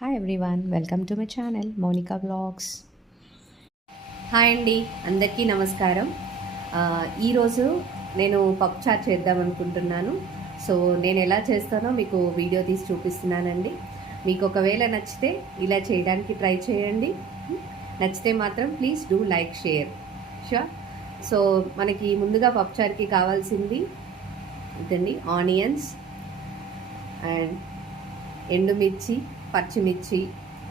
Hi everyone, welcome to my channel Monika vlogs. Hi అండి, అందరికీ నమస్కారం. ఈరోజు నేను పప్పుచారు చేద్దాం అనుకుంటున్నాను. సో నేను ఎలా చేస్తానో మీకు వీడియో తీసి చూపిస్తున్నానండి. మీకు ఒకవేళ నచ్చితే ఇలా చేయడానికి ట్రై చేయండి. నచ్చితే మాత్రం please do like, share. Sure. So మనకి ముందుగా పప్పుచారుకి కావాల్సింది ఇదండి, ఆనియన్స్ అండ్ ఎండుమిర్చి, పచ్చిమిర్చి,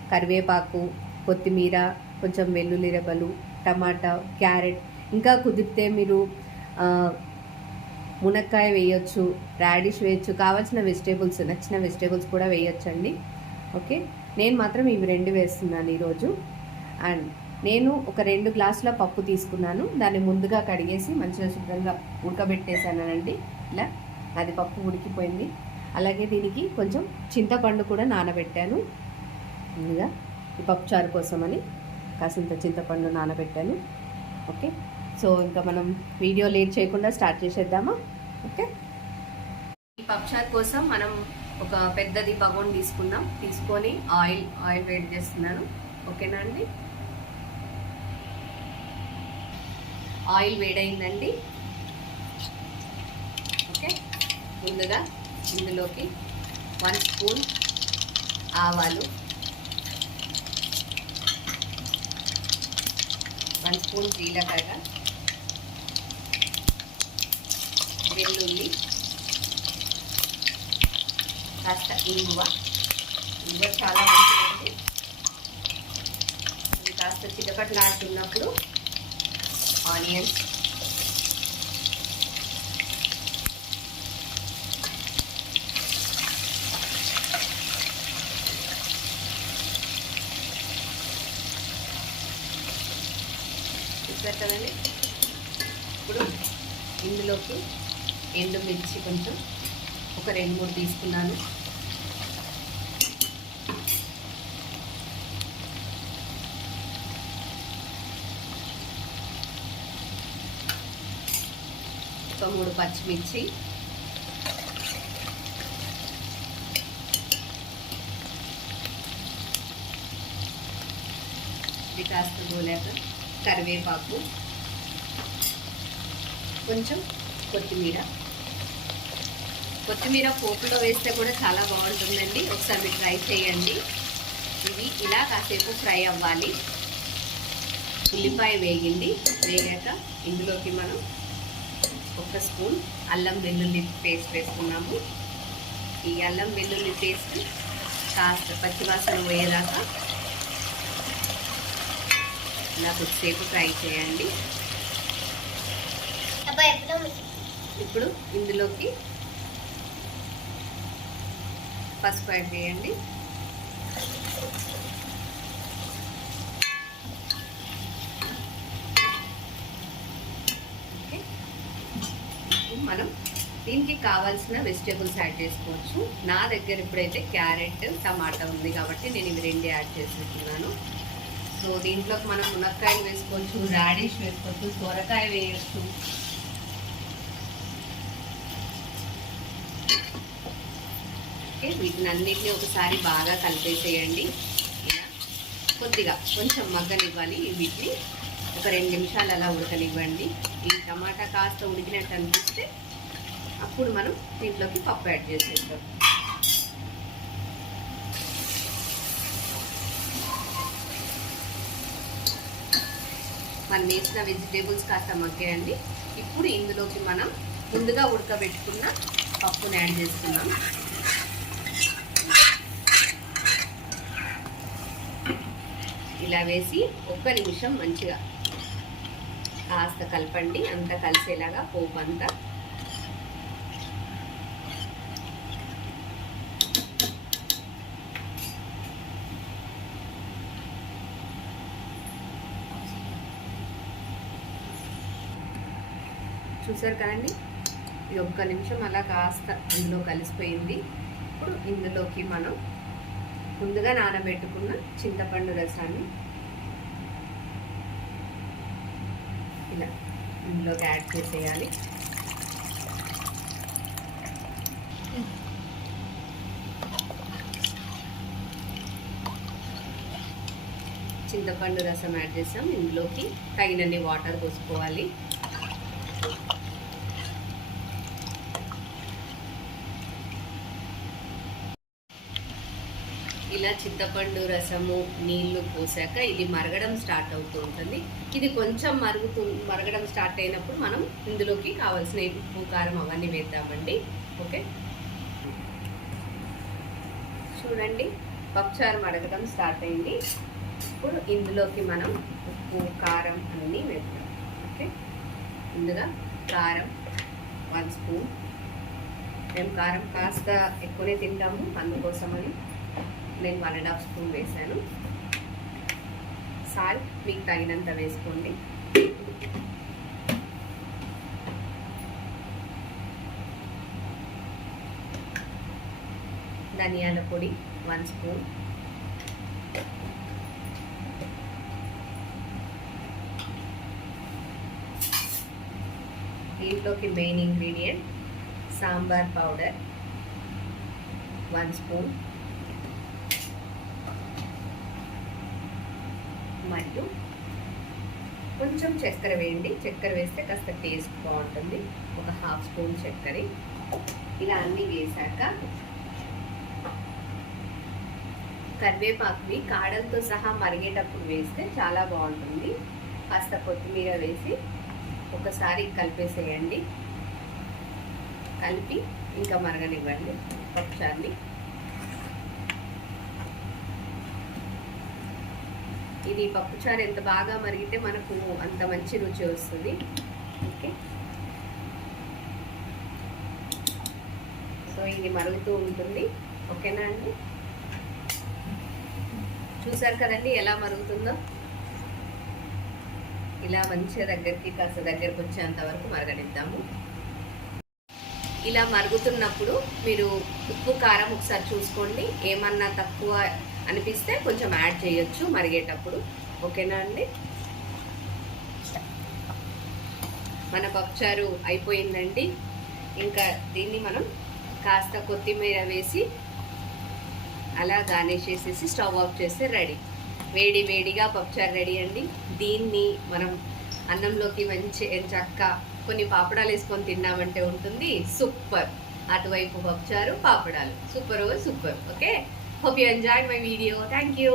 కరివేపాకు, కొత్తిమీర, కొంచెం వెల్లుల్లి రెబ్బలు, టమాటా, క్యారెట్, ఇంకా కుదిరితే మీరు మునక్కాయ వేయొచ్చు, రాడిష్ వేయచ్చు, కావాల్సిన వెజిటేబుల్స్, నచ్చిన వెజిటేబుల్స్ కూడా వేయొచ్చండి. ఓకే, నేను మాత్రం ఇవి రెండు వేస్తున్నాను ఈరోజు. అండ్ నేను ఒక 2 గ్లాసుల పప్పు తీసుకున్నాను. దాన్ని ముందుగా కడిగేసి మంచిగా శుభ్రంగా ఉడకబెట్టేసానండి. ఇలా అది పప్పు ఉడికిపోయింది. అలాగే దీనికి కొంచెం చింతపండు కూడా నానబెట్టాను. ముందుగా ఈ పప్పుచారు కోసమని కాసింత చింతపండు నానబెట్టాను. ఓకే, సో ఇంకా మనం వీడియో లేట్ చేయకుండా స్టార్ట్ చేసేద్దామా? ఓకే, ఈ పప్పుచారు కోసం మనం ఒక పెద్దది బగోన్ తీసుకొని ఆయిల్ వేడి చేస్తున్నాను. ఓకేనా అండి? ఆయిల్ వేడైందండి. ఓకే, ముందుగా ఇందులోకి 1 స్పూన్ ఆవాలు, 1 స్పూన్ జీలకర్ర, వెల్లుల్లి, కాస్త ఇంగువ చాలా మంచిదండి. ఇది కాస్త చిటపట్లాడుతున్నప్పుడు ఆనియన్స్, కదండి. ఇప్పుడు ఇందులోకి ఎండుమిర్చి కొంచెం ఒక 2-3 తీసుకున్నాను. ఒక 3 పచ్చిమిర్చి, ఇది కాస్త గోలాక కరివేపాకు, కొంచెం కొత్తిమీర పోపులో వేస్తే కూడా చాలా బాగుంటుందండి. ఒకసారి మీరు ట్రై చేయండి. ఇది ఇలా కాసేపు ఫ్రై అవ్వాలి. ఉల్లిపాయ వేగాక ఇందులోకి మనం 1 స్పూన్ అల్లం వెల్లుల్లి పేస్ట్ వేసుకున్నాము. ఈ అల్లం వెల్లుల్లి పేస్ట్ కాస్త పచ్చివాసన పోయేదాకా ఇలా కొద్దిసేపు ఫ్రై చేయండి. ఇప్పుడు ఇందులోకి పసుపు యాడ్ చేయండి. ఓకే, మనం దీనికి కావాల్సిన వెజిటేబుల్స్ యాడ్ చేసుకోవచ్చు. నా దగ్గర ఇప్పుడైతే క్యారెట్, టమాటా ఉంది కాబట్టి నేను ఇవి 2 యాడ్ చేసుకుంటున్నాను. సో దీంట్లోకి మనం మునక్కాయలు వేసుకోవచ్చు, రాడిష్ వేసుకోవచ్చు, సొరకాయ వేయచ్చు. ఓకే, వీటిని అన్నిటిని ఒకసారి బాగా కలిపేసేయండి. ఇలా కొంచెం మగ్గనివ్వాలి. వీటిని ఒక 2 నిమిషాలు అలా ఉడకనివ్వండి. ఈ టమాటా కాస్త ఉడికినట్టు అనిపిస్తే అప్పుడు మనం దీంట్లోకి పప్పు యాడ్ చేసేద్దాం. మనం వేసిన వెజిటేబుల్స్ కాస్త మగ్గాయండి. ఇప్పుడు ఇందులోకి మనం ముందుగా ఉడకబెట్టుకున్న పప్పుని యాడ్ చేసుకున్నాం. ఇలా వేసి 1 నిమిషం మంచిగా కాస్త కలపండి. అంతా కలిసేలాగా పోపు అంతా. చూసారు కదండి, ఇది 1 నిమిషం అలా కాస్త అందులో కలిసిపోయింది. ఇప్పుడు ఇందులోకి మనం ముందుగా నానబెట్టుకున్న చింతపండు రసాన్ని ఇలా ఇందులోకి యాడ్ చేసేయాలి. చింతపండు రసం యాడ్ చేసాం. ఇందులోకి తగినన్ని వాటర్ పోసుకోవాలి. ఇలా చింతపండు రసము నీళ్లు పోసాక ఇది మరగడం స్టార్ట్ అవుతూ ఉంటుంది. ఇది కొంచెం మరగడం స్టార్ట్ అయినప్పుడు మనం ఇందులోకి కావాల్సిన ఉప్పు కారం అవన్నీ వేద్దామండి. ఓకే, చూడండి పప్పుచారు మరగడం స్టార్ట్ అయింది. ఇప్పుడు ఇందులోకి మనం ఉప్పు కారం అన్నీ వేద్దాం. ఓకే, ముందుగా కారం 1 స్పూన్. మేము కారం కాస్త ఎక్కువనే తింటాము, అందుకోసమని నేను 1.5 స్పూన్ వేసాను. సాల్ట్ మీకు తగినంత వేసుకోండి. ధనియాల పొడి 1 స్పూన్. దీంట్లోకి main ingredient sambar powder 1 spoon మరియు కొంచెం చక్కెర వేయండి. చక్కెర వేస్తే కాస్త టేస్ట్ బాగుంటుంది. ఒక 1/2 స్పూన్ చక్కెర. ఇలా అన్నీ వేసాక కరివేపాకుని కాడలతో సహా మరిగేటప్పుడు వేస్తే చాలా బాగుంటుంది. కాస్త కొత్తిమీర వేసి ఒకసారి కలిపేసేయండి. కలిపి ఇంకా మరగనివ్వండి పప్పుచారుని. ఇది పప్పుచారు ఎంత బాగా మరిగితే మనకు అంత మంచి రుచి వస్తుంది. ఓకే, సో ఇది మరుగుతూ ఉంటుంది. ఓకేనా అండి, చూసారు కదండి ఎలా మరుగుతుందో. ఇలా మంచిగా కాస్త దగ్గరికి వచ్చేంత వరకు మరగనిద్దాము. ఇలా మరుగుతున్నప్పుడు మీరు ఉప్పు కారం ఒకసారి చూసుకోండి. ఏమన్నా తక్కువ అనిపిస్తే కొంచెం యాడ్ చేయొచ్చు మరిగేటప్పుడు. ఓకేనా అండి, మన పప్పుచారు అయిపోయిందండి. ఇంకా దీన్ని మనం కాస్త కొత్తిమీర వేసి అలా గార్నిష్ చేసేసి స్టవ్ ఆఫ్ చేస్తే రెడీ. వేడి వేడిగా పప్పుచారు రెడీ అండి. దీన్ని మనం అన్నంలోకి మంచి చక్క కొన్ని పాపడాలు వేసుకొని తిన్నామంటే ఉంటుంది సూపర్. అటువైపు పప్పుచారు పాపడాలు super. Okay, hope you enjoyed my video. Thank you.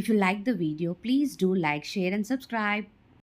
If you like the video, please do like, share and subscribe.